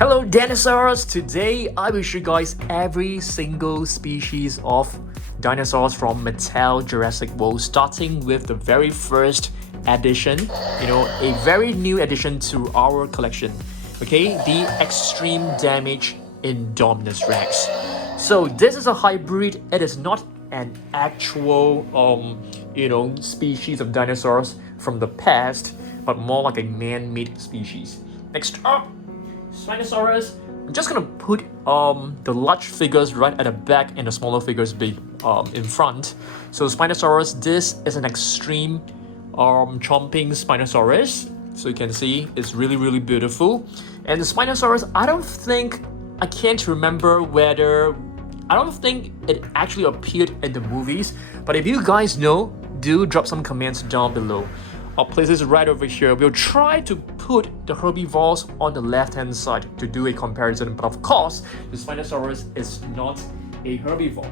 Hello Dinosaurs! Today I will show you guys every single species of dinosaurs from Mattel Jurassic World, starting with the very first edition, a very new addition to our collection. Okay, the extreme damage Indominus Rex. So this is a hybrid. It is not an actual species of dinosaurs from the past, but more like a man-made species. Next up, Spinosaurus. I'm just gonna put the large figures right at the back and the smaller figures in front. So Spinosaurus, this is an extreme chomping Spinosaurus. So you can see it's really beautiful. And the Spinosaurus, I can't remember whether, I don't think it actually appeared in the movies, but if you guys know, do drop some comments down below. I'll place this right over here. We'll try to put the herbivores on the left hand side to do a comparison, but of course, the Spinosaurus is not a herbivore.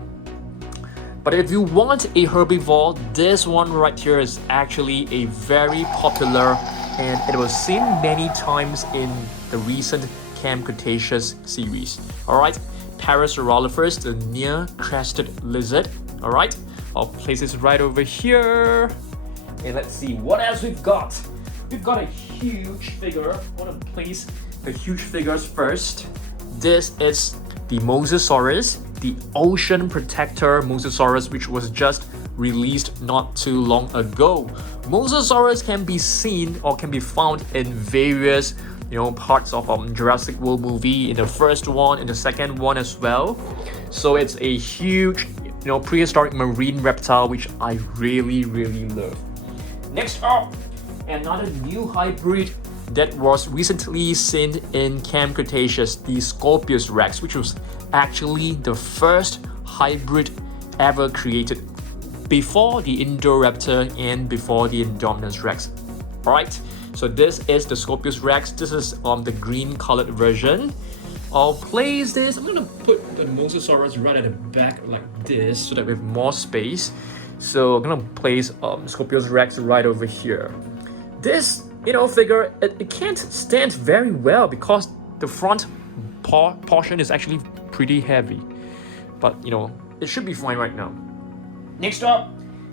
But if you want a herbivore, this one right here is actually a very popular, and it was seen many times in the recent Camp Cretaceous series. Alright, Parasaurolophus, the near-crested lizard. Alright, I'll place this right over here. And let's see what else we've got. We've got a huge figure. I want to place the huge figures first. This is the Mosasaurus, the ocean protector Mosasaurus, which was just released not too long ago. Mosasaurus can be seen or can be found in various parts of Jurassic World movie, in the first one, in the second one as well. So it's a huge prehistoric marine reptile, which I really love. Next up, another new hybrid that was recently seen in Camp Cretaceous, the Scorpios Rex, which was actually the first hybrid ever created before the Indoraptor and before the Indominus Rex. Alright, so this is the Scorpios Rex. This is the green colored version. I'll place this. I'm gonna put the Mosasaurus right at the back like this so that we have more space. So I'm gonna place Scorpios Rex right over here. This figure, it can't stand very well because the front portion is actually pretty heavy, but it should be fine right now. Next up,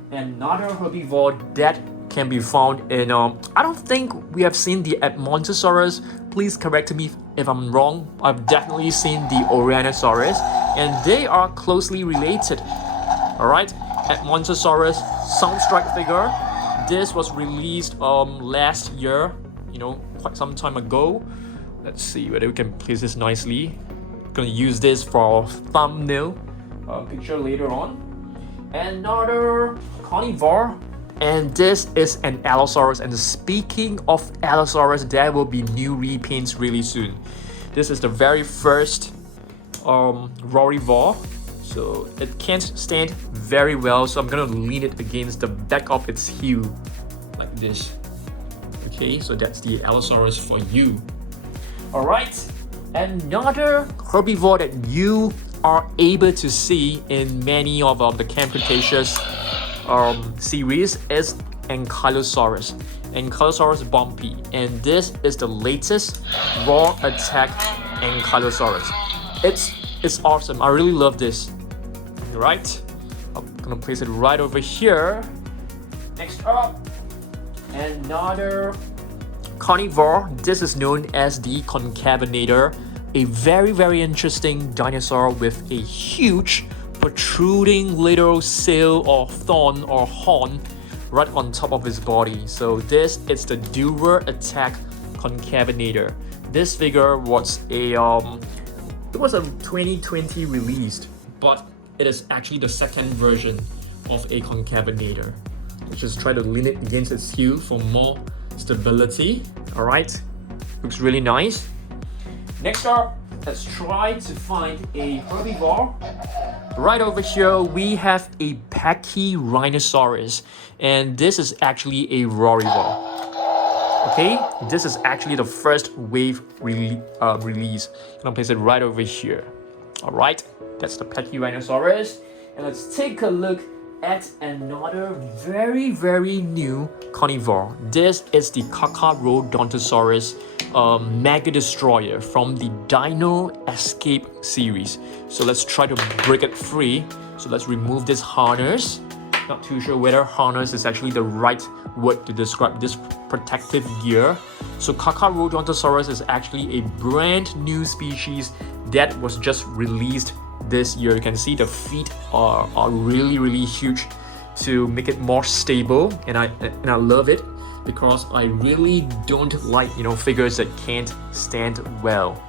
another herbivore that can be found in I don't think we have seen the Edmontosaurus. Please correct me if I'm wrong. I've definitely seen the Oryanosaurus, and they are closely related. Alright, Edmontosaurus Soundstrike figure. This was released last year, quite some time ago. Let's see whether we can place this nicely. Gonna use this for thumbnail picture later on. Another carnivore, and this is an Allosaurus. And speaking of Allosaurus, there will be new reprints really soon. This is the very first Rorivore. So it can't stand very well, so I'm gonna lean it against the back of its heel like this. Okay, so that's the Allosaurus for you. Alright, another herbivore that you are able to see in many of the Camp Cretaceous series is Ankylosaurus. Ankylosaurus bumpy, and this is the latest raw attack Ankylosaurus. It's awesome. I really love this. Right, I'm gonna place it right over here. Next up, another carnivore. This is known as the Concavenator, a very interesting dinosaur with a huge protruding little sail or thorn or horn right on top of his body. So this is the Durer Attack Concavenator. This figure was a 2020 released, but it is actually the second version of a Concavenator. Let's just try to lean it against its heel for more stability. Alright, looks really nice. Next up, let's try to find a herbivore. Right over here, we have a Pachyrhinosaurus, and this is actually a Rorivore. Okay, this is actually the first wave release. I'm gonna place it right over here. Alright, that's the Pachyrhinosaurus. And let's take a look at another very new carnivore. This is the Carnotaurus Mega Destroyer from the Dino Escape series. So let's try to break it free. So let's remove this harness. Not too sure whether harness is actually the right word to describe this protective gear. So Carnotaurus is actually a brand new species that was just released this year. You can see the feet are really huge to make it more stable, and I love it because I really don't like figures that can't stand well.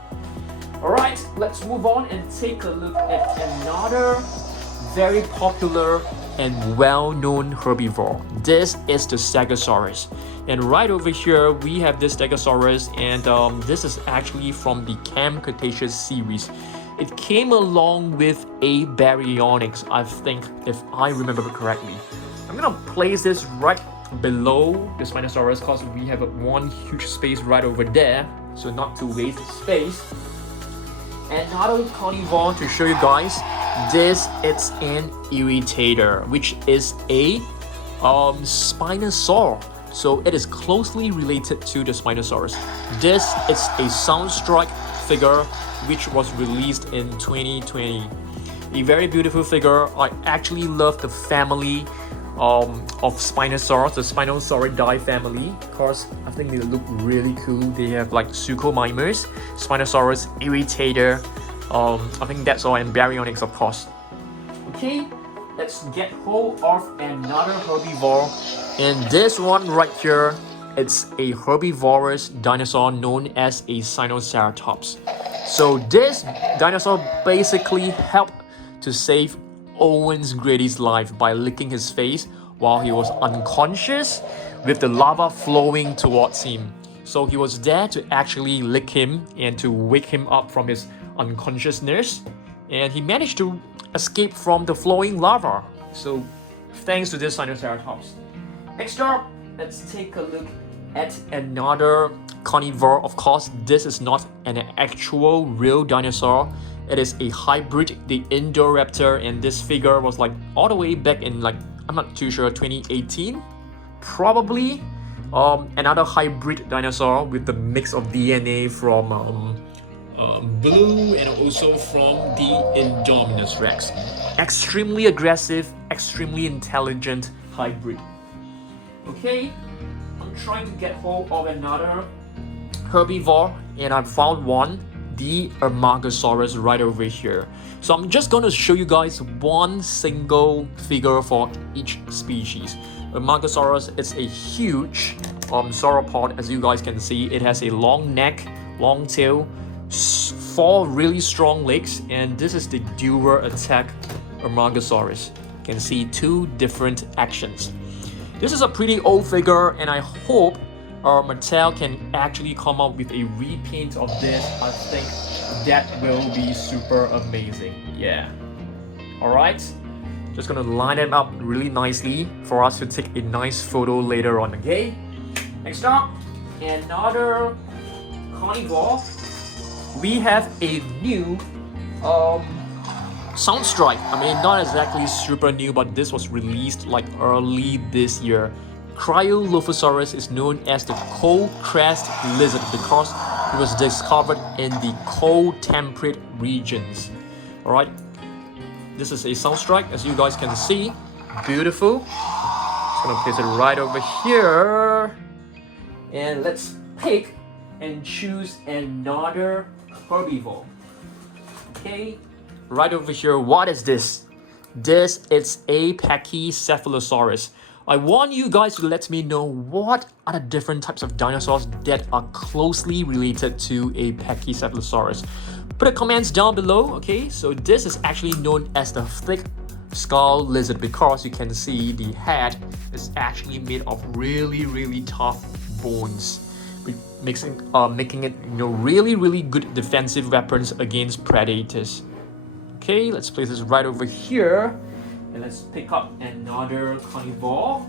Alright, let's move on and take a look at another very popular and well-known herbivore. This is the Stegosaurus, and right over here we have this Stegosaurus, and this is actually from the Camp Cretaceous series. It came along with a Barynoynx, I think, if I remember correctly. I'm gonna place this right below the Spinosaurus because we have one huge space right over there, so not to waste space. Another carnivore to show you guys. This is an Irritator, which is a Spinosaur. So it is closely related to the Spinosaurus. This is a Soundstrike figure which was released in 2020. A very beautiful figure. I actually love the family of Spinosaurus, the Spinosauridae family, because I think they look really cool. They have like Suchomimus, Spinosaurus, Irritator, I think that's all, and Barynoynx of course. Okay, let's get hold of another herbivore, and this one right here, it's a herbivorous dinosaur known as a Sinoceratops. So this dinosaur basically helped to save Owen Grady's life by licking his face while he was unconscious with the lava flowing towards him. So he was there to actually lick him and to wake him up from his unconsciousness, and he managed to escape from the flowing lava. So thanks to this Sinoceratops. Next up, let's take a look at another carnivore. Of course, this is not an actual real dinosaur. It is a hybrid, the Indoraptor, and this figure was like all the way back in I'm not too sure, 2018? Probably. Another hybrid dinosaur with the mix of DNA from Blue and also from the Indominus Rex. Extremely aggressive, extremely intelligent hybrid. Okay, I'm trying to get hold of another herbivore, and I found one, the Amargasaurus, right over here. So I'm just going to show you guys one single figure for each species. Amargasaurus is a huge sauropod, as you guys can see. It has a long neck, long tail, 4 really strong legs, and this is the dual attack Amargasaurus. You can see 2 different actions. This is a pretty old figure, and I hope Mattel can actually come up with a repaint of this. I think that will be super amazing. Yeah. Alright. Just gonna line them up really nicely for us to take a nice photo later on, okay? Next up, another carnivore. We have a new Soundstrike. I mean, not exactly super new, but this was released like early this year. Cryolophosaurus is known as the cold crest lizard because it was discovered in the cold temperate regions. Alright, this is a Soundstrike, as you guys can see. Beautiful. Just gonna place it right over here. And let's pick and choose another herbivore. Okay, right over here, what is this? This is a Pachycephalosaurus. I want you guys to let me know what are the different types of dinosaurs that are closely related to a Pachycephalosaurus. Put the comments down below, okay? So this is actually known as the thick skull lizard because you can see the head is actually made of really tough bones, making it really good defensive weapons against predators. Okay, let's place this right over here. And let's pick up another carnivore.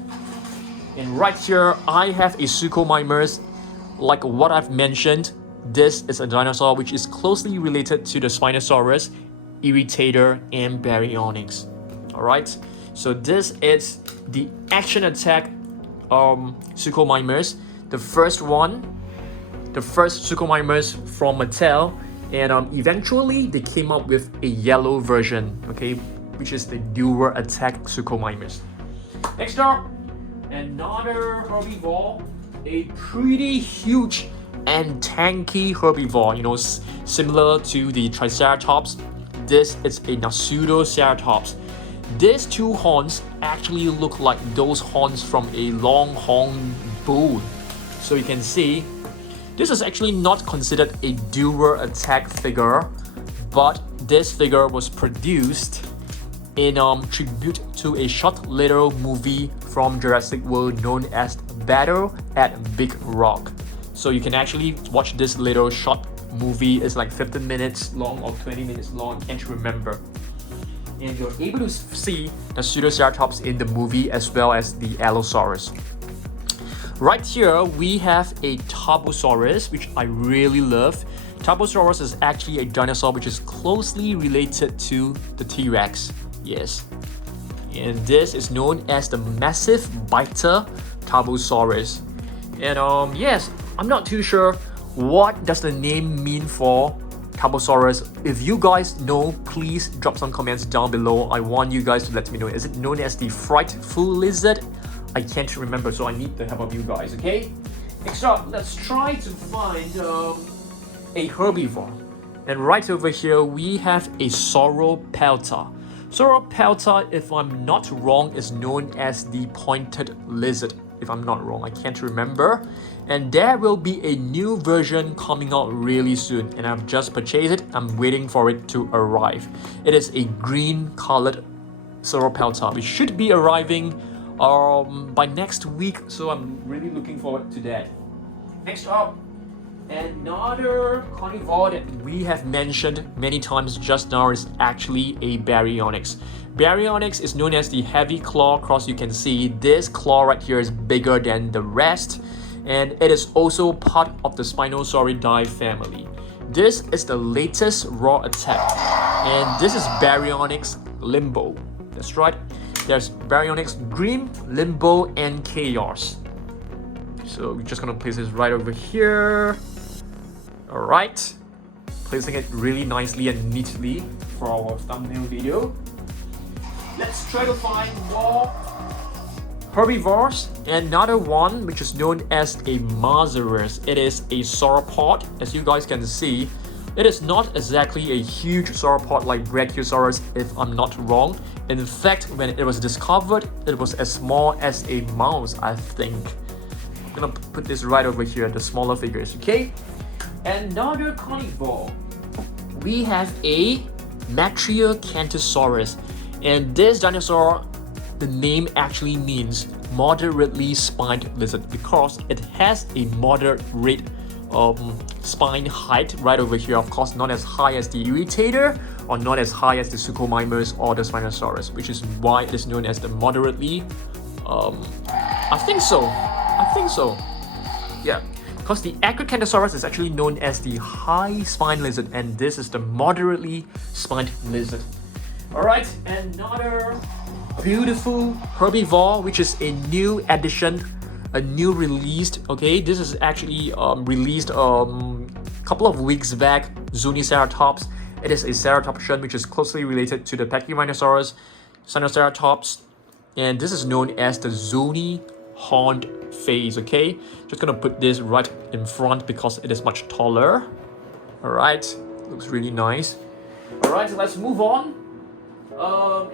And right here, I have a Suchomimus. Like what I've mentioned, this is a dinosaur which is closely related to the Spinosaurus, Irritator, and Baryonyx. Alright, So this is the action attack Suchomimus, the first Suchomimus from Mattel, and eventually they came up with a yellow version, okay, which is the newer attack Suchomimus. Next up, another herbivore, a pretty huge and tanky herbivore, you know, similar to the Triceratops. This is a Pseudoceratops. These two horns actually look like those horns from a longhorn bull. So you can see, this is actually not considered a newer attack figure, but this figure was produced in tribute to a short little movie from Jurassic World known as Battle at Big Rock. So you can actually watch this little short movie. It's like 15 minutes long or 20 minutes long, can't remember. And you're able to see the Pseudoceratops in the movie as well as the Allosaurus. Right here we have a Tarbosaurus, which I really love. Tarbosaurus is actually a dinosaur which is closely related to the T-Rex. Yes. And this is known as the massive biter Tarbosaurus. And yes, I'm not too sure what does the name mean for Tarbosaurus. If you guys know, please drop some comments down below. I want you guys to let me know. Is it known as the frightful lizard? I can't remember, so I need the help of you guys, okay? Next up, let's try to find a herbivore. And right over here, we have a Sauropelta. Sauropelta, if I'm not wrong, is known as the pointed lizard. If I'm not wrong, I can't remember. And there will be a new version coming out really soon, and I've just purchased it. I'm waiting for it to arrive. It is a green colored Sauropelta, which should be arriving by next week, so I'm really looking forward to that. Next up, another carnivore that we have mentioned many times just now is actually a Barynoynx. Barynoynx is known as the heavy claw cross. You can see this claw right here is bigger than the rest, and it is also part of the Spinosauridae family. This is the latest raw attack, and this is Barynoynx Limbo. That's right. There's Barynoynx Green, Limbo, and Chaos. So we're just gonna place this right over here. Alright. Placing it really nicely and neatly for our thumbnail video. Let's try to find more herbivores. Another one which is known as a Mosasaurus. It is a sauropod, as you guys can see. It is not exactly a huge sauropod like Brachiosaurus, if I'm not wrong. In fact, when it was discovered, it was as small as a mouse, I think. I'm gonna put this right over here, the smaller figures, okay? Another carnivore. We have a Mattel. And this dinosaur, the name actually means moderately spined lizard because it has a moderate rate spine height right over here. Of course, not as high as the Irritator or not as high as the Suchomimus or the Spinosaurus, which is why it is known as the moderately. I think so. Yeah, because the Acrocanthosaurus is actually known as the high spine lizard, and this is the moderately spined lizard. Alright, another beautiful herbivore, which is a new addition, a new released, okay? This is actually released couple of weeks back, Sinoceratops. It is a ceratopsian which is closely related to the Pachyrhinosaurus, Sinoceratops, and this is known as the zony horned phase, okay? Just gonna put this right in front because it is much taller. Alright, looks really nice. Alright, so let's move on.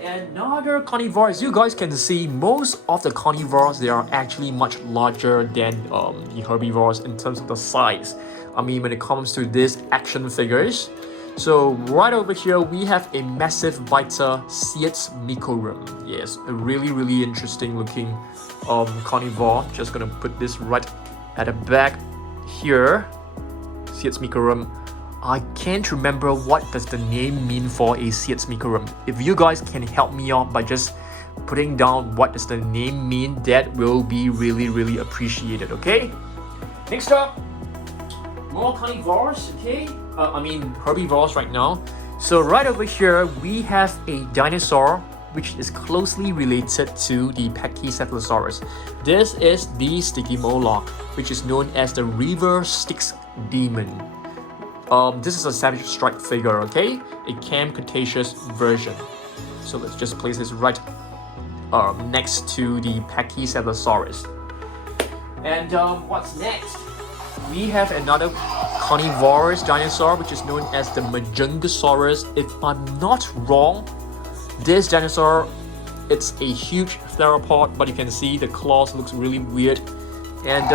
Another carnivore, as you guys can see, most of the carnivores, they are actually much larger than the herbivores in terms of the size. I mean, when it comes to these action figures. So right over here, we have a massive biter Sietsmikorum. Yes, a really interesting looking carnivore. Just gonna put this right at the back here. Sietsmikorum. I can't remember what does the name mean for a Sietsmikorum. If you guys can help me out by just putting down what does the name mean, that will be really appreciated, okay? Next up, more carnivores, okay? I mean herbivores right now. So right over here, we have a dinosaur which is closely related to the Pachycephalosaurus. This is the sticky moloch, which is known as the river Styx demon. This is a savage strike figure, okay? A Camp Cretaceous version. So let's just place this right next to the Pachycephalosaurus. And what's next? We have another carnivorous dinosaur, which is known as the Majungasaurus. If I'm not wrong, this dinosaur, it's a huge theropod, but you can see the claws looks really weird. And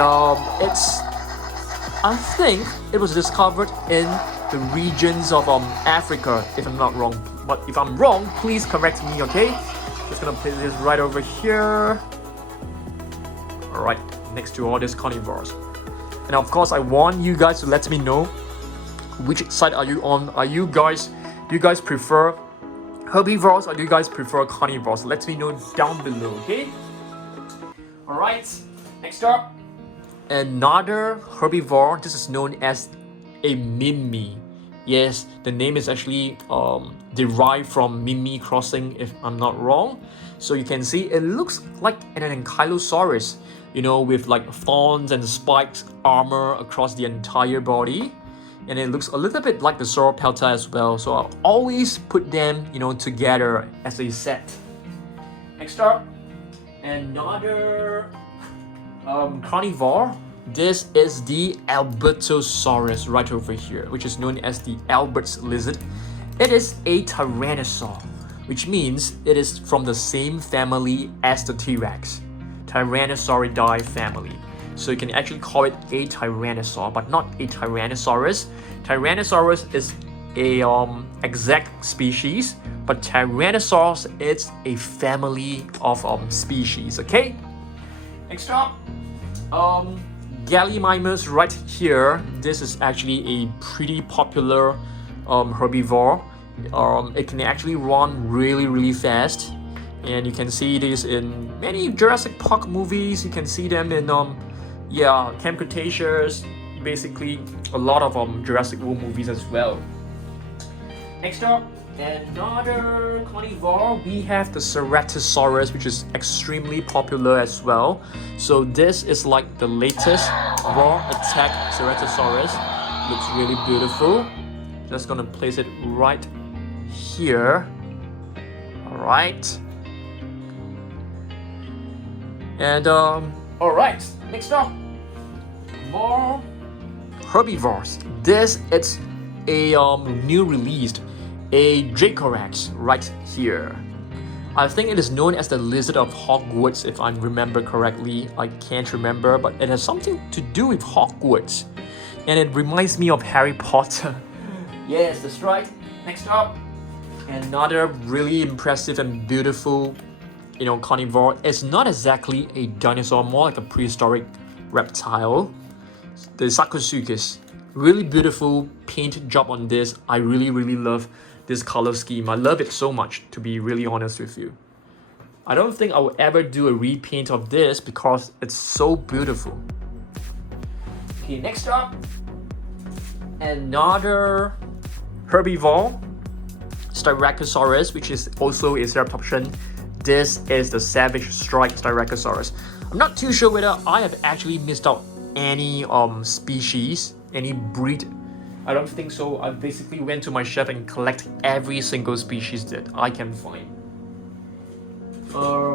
I think it was discovered in the regions of Africa, if I'm not wrong. But if I'm wrong, please correct me, okay? Just gonna place this right over here. Alright, next to all these carnivores. And of course, I want you guys to let me know which side are you on. Do you guys prefer herbivores or do you guys prefer carnivores? Let me know down below, okay? Alright, next up, another herbivore. This is known as a Minmi. Yes, the name is actually derived from Minmi crossing, if I'm not wrong. So you can see it looks like an Ankylosaurus, you know, with like thorns and spikes armor across the entire body. And it looks a little bit like the Sauropelta as well. So I'll always put them, you know, together as a set. Next up, another carnivore. This is the Albertosaurus right over here, which is known as the Albert's lizard. It is a tyrannosaur, which means it is from the same family as the T-Rex, Tyrannosauridae family. So you can actually call it a tyrannosaur, but not a Tyrannosaurus. Tyrannosaurus is a exact species, but Tyrannosaurus is a family of species. Okay. Next up, Gallimimus right here. This is actually a pretty popular herbivore. It can actually run really fast, and you can see this in many Jurassic Park movies. You can see them in Camp Cretaceous, basically a lot of Jurassic World movies as well. Next up, another carnivore. We have the Ceratosaurus, which is extremely popular as well. So this is like the latest raw attack Ceratosaurus. Looks really beautiful. Just gonna place it right here. Alright. And alright, next up, more herbivores. This is a new released, a Dracorax right here. I think it is known as the Lizard of Hogwarts, if I remember correctly. I can't remember, but it has something to do with Hogwarts. And it reminds me of Harry Potter. Yes, that's right. Next up, another really impressive and beautiful, you know, carnivore. It's not exactly a dinosaur, more like a prehistoric reptile. The Sarcosuchus. Really beautiful paint job on this. I really love this color scheme. I love it so much, to be really honest with you. I don't think I will ever do a repaint of this because it's so beautiful. Okay, next up, another herbivore, Styracosaurus, which is also a ceratopsian. This is the Savage Strike Styracosaurus. I'm not too sure whether I have actually missed out any species, any breed. I don't think so. I basically went to my shelf and collect every single species that I can find.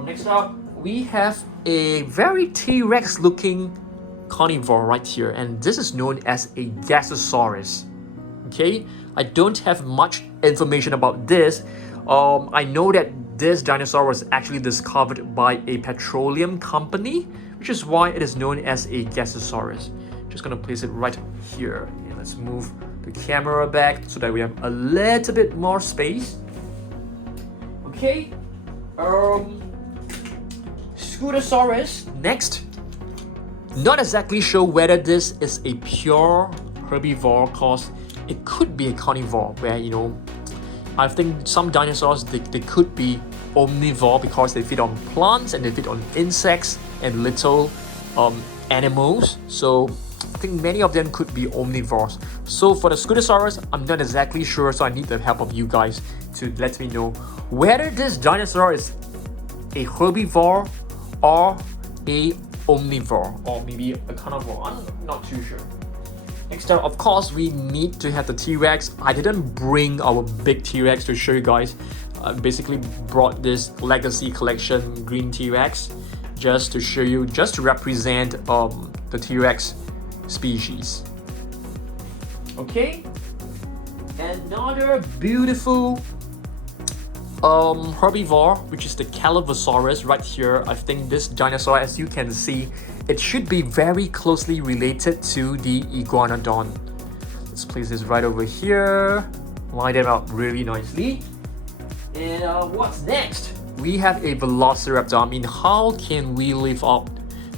Next up, we have a very T-Rex looking carnivore right here, and this is known as a Gasosaurus. Okay, I don't have much information about this. I know that this dinosaur was actually discovered by a petroleum company, which is why it is known as a Gasosaurus. Just gonna place it right here. And let's move the camera back so that we have a little bit more space. Okay. Scutosaurus next. Not exactly sure whether this is a pure herbivore, cause it could be a carnivore where, you know, I think some dinosaurs they could be omnivore because they feed on plants and they feed on insects and little animals. So I think many of them could be omnivores. So for the Scutosaurus, I'm not exactly sure, so I need the help of you guys to let me know whether this dinosaur is a herbivore or a omnivore, or maybe a carnivore. I'm not too sure. Next up, of course, we need to have the T-Rex. I didn't bring our big T-Rex to show you guys. I basically brought this Legacy Collection green T-Rex just to show you, just to represent the T-Rex species. Okay, another beautiful herbivore, which is the Allosaurus right here. I think this dinosaur, as you can see, it should be very closely related to the Iguanodon. Let's place this right over here, line them up really nicely. And what's next? We have a Velociraptor. I mean, how can we leave out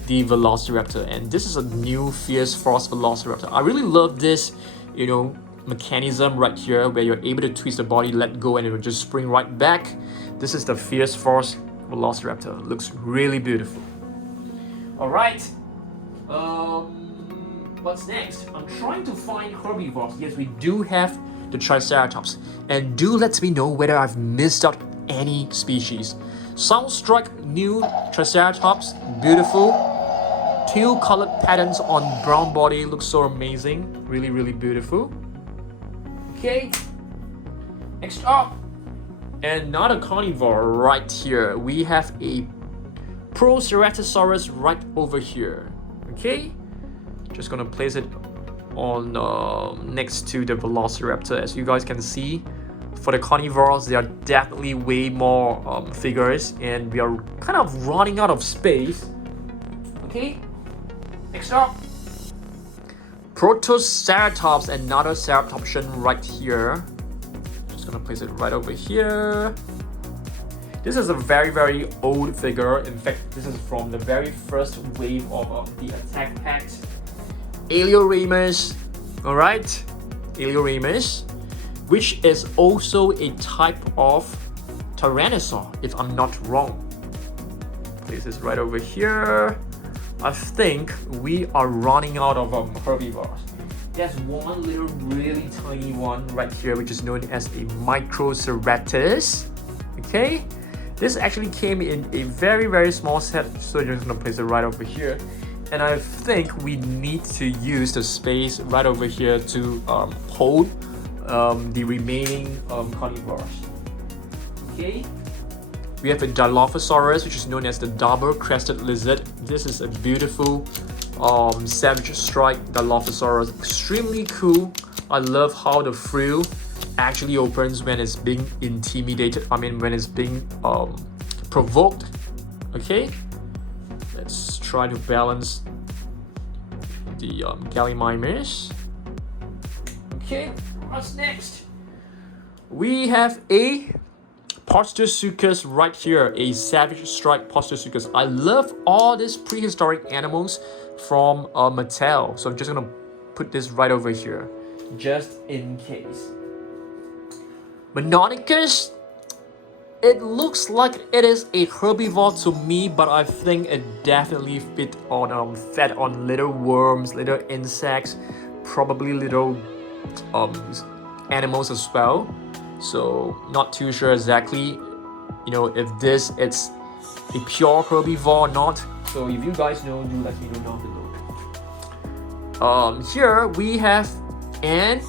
the Velociraptor? And this is a new Fierce Force Velociraptor. I really love this, you know, mechanism right here where you're able to twist the body, let go, and it will just spring right back. This is the Fierce Force Velociraptor. Looks really beautiful. All right. What's next? I'm trying to find herbivores. Yes, we do have the Triceratops, and do let me know whether I've missed out any species. Soundstrike new Triceratops, beautiful. Teal colored patterns on brown body, looks so amazing. Really, really beautiful. Okay, next up, another carnivore right here. We have a Proceratosaurus right over here. Okay, just gonna place it on next to the Velociraptor. As you guys can see, for the carnivores, there are definitely way more figures, and we are kind of running out of space. Okay, next up, Protoceratops, another ceratopsian right here. Just gonna place it right over here. This is a very, very old figure. In fact, this is from the very first wave of the attack packs. Alioramus, alright? Alioramus, which is also a type of Tyrannosaur, if I'm not wrong. Place this right over here. I think we are running out of herbivores. There's one little really tiny one right here, which is known as a Microceratus. Okay, this actually came in a very, very small set, so you're just gonna place it right over here. And I think we need to use the space right over here to hold the remaining carnivores. Okay, we have a Dilophosaurus, which is known as the double-crested lizard. This is a beautiful savage strike Dilophosaurus, extremely cool. I love how the frill actually opens when it's being intimidated. I mean, when it's being provoked. Okay, let's try to balance the Gallimimus. Okay, what's next? We have a Pachyrhinosaurus right here, a savage strike Pachyrhinosaurus. I love all these prehistoric animals from Mattel, so I'm just gonna put this right over here, just in case. Barynoynx, it looks like it is a herbivore to me, but I think it definitely fed on little worms, little insects, probably little animals as well. So not too sure exactly, you know, if this it's a pure herbivore or not. So if you guys know, do let me know down below. Here we have an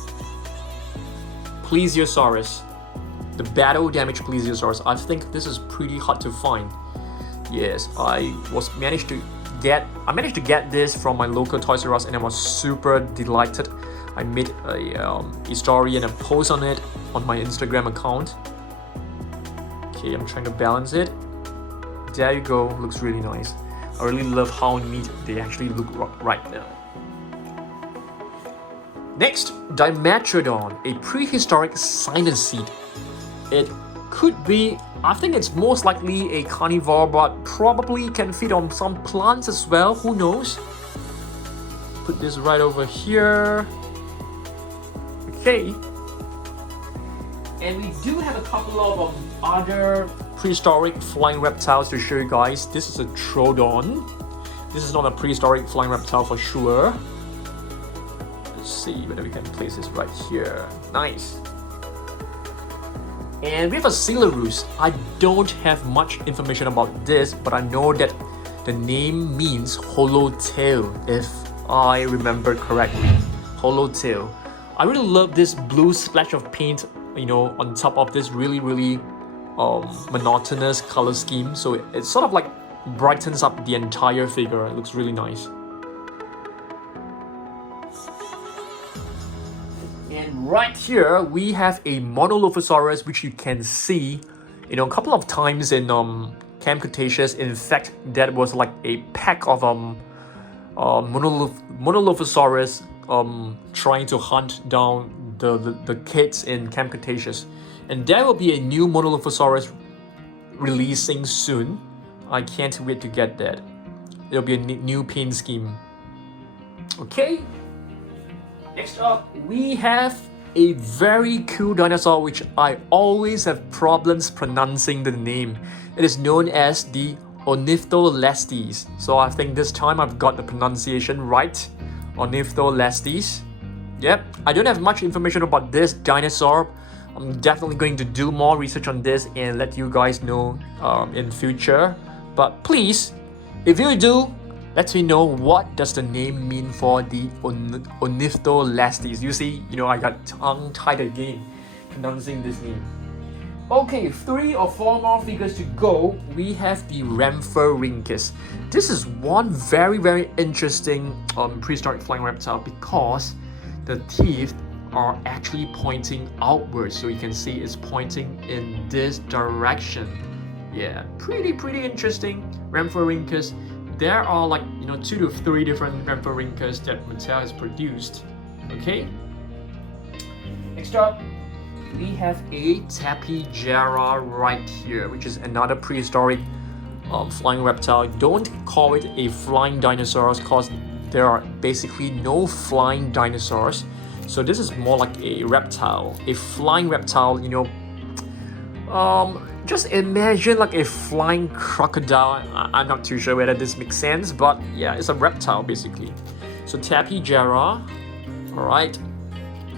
Plesiosaurus, the battle damage Plesiosaurus. I think this is pretty hard to find. Yes, I managed to get this from my local Toys R Us, and I was super delighted. I made a story and a post on it on my Instagram account. Okay, I'm trying to balance it. There you go, looks really nice. I really love how neat they actually look right now. Next, Dimorphodon, a prehistoric cynocid. It could be, I think it's most likely a carnivore, but probably can feed on some plants as well, who knows? Put this right over here. Okay. And we do have a couple of other prehistoric flying reptiles to show you guys. This is a Pteranodon. This is not a prehistoric flying reptile for sure. see whether we can place this right here. Nice. And we have a Coelosaurus. I don't have much information about this, but I know that the name means hollow tail, if I remember correctly. Hollow tail. I really love this blue splash of paint, you know, on top of this really monotonous color scheme. So it sort of like brightens up the entire figure. It looks really nice. And right here we have a Monolophosaurus, which you can see, you know, a couple of times in Camp Cretaceous. In fact, that was like a pack of Monolophosaurus trying to hunt down the kids in Camp Cretaceous. And there will be a new Monolophosaurus releasing soon. I can't wait to get that. It'll be a new paint scheme. Okay. Next up, we have a very cool dinosaur which I always have problems pronouncing the name. It is known as the Ornitholestes. So I think this time I've got the pronunciation right. Ornitholestes. Yep, I don't have much information about this dinosaur. I'm definitely going to do more research on this and let you guys know in future. But please, if you do, let me know what does the name mean for the Ornitholestes. You see, you know, I got tongue-tied again pronouncing this name. Okay, 3 or 4 more figures to go. We have the Rhamphorhynchus. This is one very interesting prehistoric flying reptile because the teeth are actually pointing outwards. So you can see it's pointing in this direction. Yeah, pretty interesting. Rhamphorhynchus. There are like, you know, 2 to 3 different Rhamphorhynchus that Mattel has produced. Okay. Next up, we have a Tapejara right here, which is another prehistoric flying reptile. Don't call it a flying dinosaur because there are basically no flying dinosaurs. So this is more like a reptile, a flying reptile, you know. Just imagine like a flying crocodile. I'm not too sure whether this makes sense, but yeah, it's a reptile basically. So Tapejara, alright,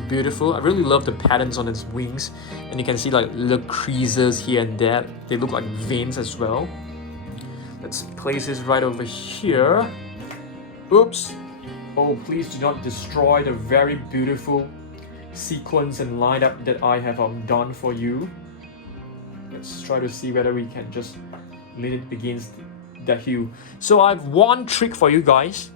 beautiful. I really love the patterns on its wings, and you can see like little creases here and there. They look like veins as well. Let's place this right over here. Oops. Oh, please do not destroy the very beautiful sequence and lineup that I have done for you. Let's try to see whether we can just lean it against the hue. So I have one trick for you guys.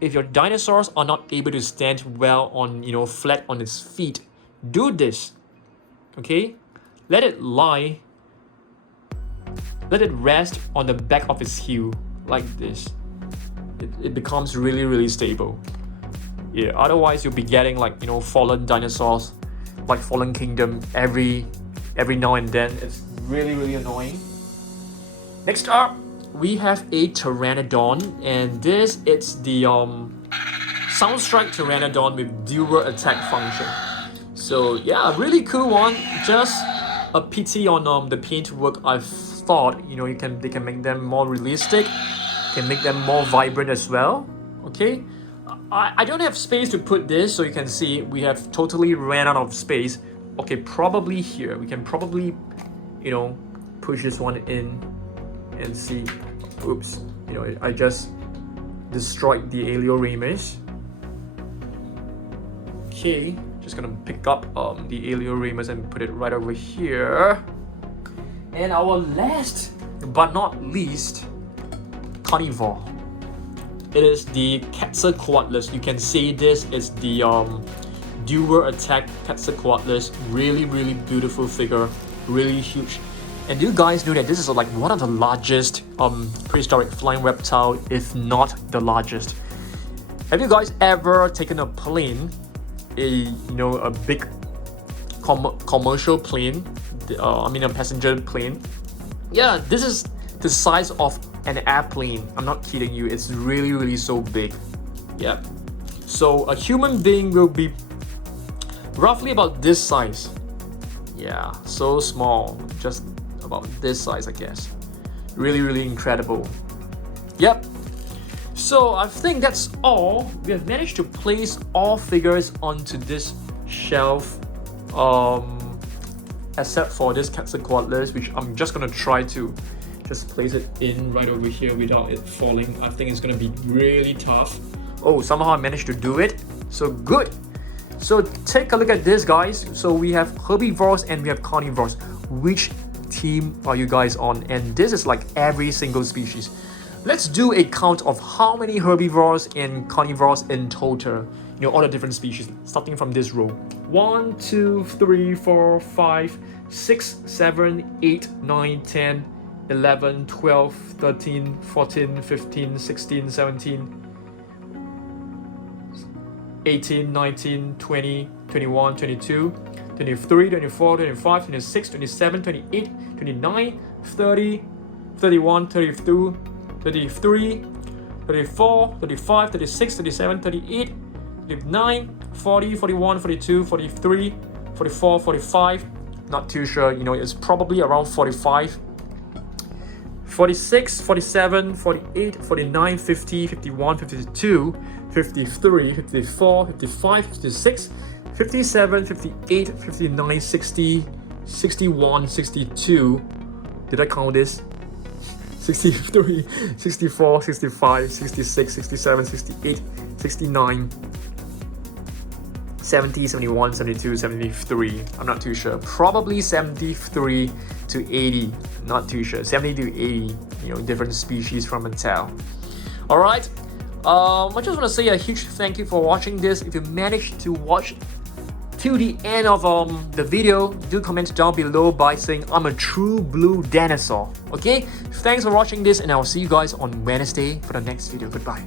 If your dinosaurs are not able to stand well on, you know, flat on its feet, do this. Okay? Let it lie. Let it rest on the back of its heel like this. It becomes really stable. Yeah, otherwise you'll be getting like, you know, fallen dinosaurs, like Fallen Kingdom every now and then. It's really annoying. Next up, we have a Pteranodon, and this it's the Soundstrike Pteranodon with dual attack function. So yeah, a really cool one. Just a pity on the paintwork. I thought, you know, they can make them more realistic, can make them more vibrant as well. Okay, I don't have space to put this, so you can see we have totally ran out of space. Okay, probably here we can probably, you know, push this one in and see. Oops, you know, I just destroyed the Alioramus. Okay, just gonna pick up the Alioramus and put it right over here. And our last but not least carnivore, it is the Quetzalcoatlus. You can see this is the dual attack Quetzalcoatlus. Really beautiful figure, really huge. And do you guys know that this is like one of the largest prehistoric flying reptile, if not the largest? Have you guys ever taken a plane, a big commercial plane, a passenger plane? Yeah, this is the size of an airplane. I'm not kidding you. It's really so big. Yeah. So a human being will be roughly about this size. Yeah, so small, just about this size, I guess. Really incredible. Yep. So I think that's all. We have managed to place all figures onto this shelf, except for this Quetzalcoatlus, which I'm just gonna try to just place it in right over here without it falling. I think it's gonna be really tough. Oh, somehow I managed to do it. So good. So take a look at this, guys. So we have herbivores and we have carnivores. Which team are you guys on? And this is like every single species. Let's do a count of how many herbivores and carnivores in total. You know, all the different species, starting from this row. 1, 2, 3, 4, 5, 6, 7, 8, 9, 10, 11, 12, 13, 14, 15, 16, 17, 18, 19, 20, 21, 22, 23, 24, 25, 26, 27, 28, 29, 30, 31, 32, 33, 34, 35, 36, 37, 38, 39, 40, 41, 42, 43, 44, 45. Not too sure, you know, it's probably around 45. 46, 47, 48, 49, 50, 51, 52, 53, 54, 55, 56, 57, 58, 59, 60, 61, 62. Did I count this? 63, 64, 65, 66, 67, 68, 69, 70, 71, 72, 73. I'm not too sure. Probably 73 to 80. Not too sure. 70 to 80, you know, different species from Mattel. Alright. I just want to say a huge thank you for watching this. If you managed to watch till the end of the video, do comment down below by saying I'm a true blue dinosaur. Okay? Thanks for watching this, and I'll see you guys on Wednesday for the next video. Goodbye.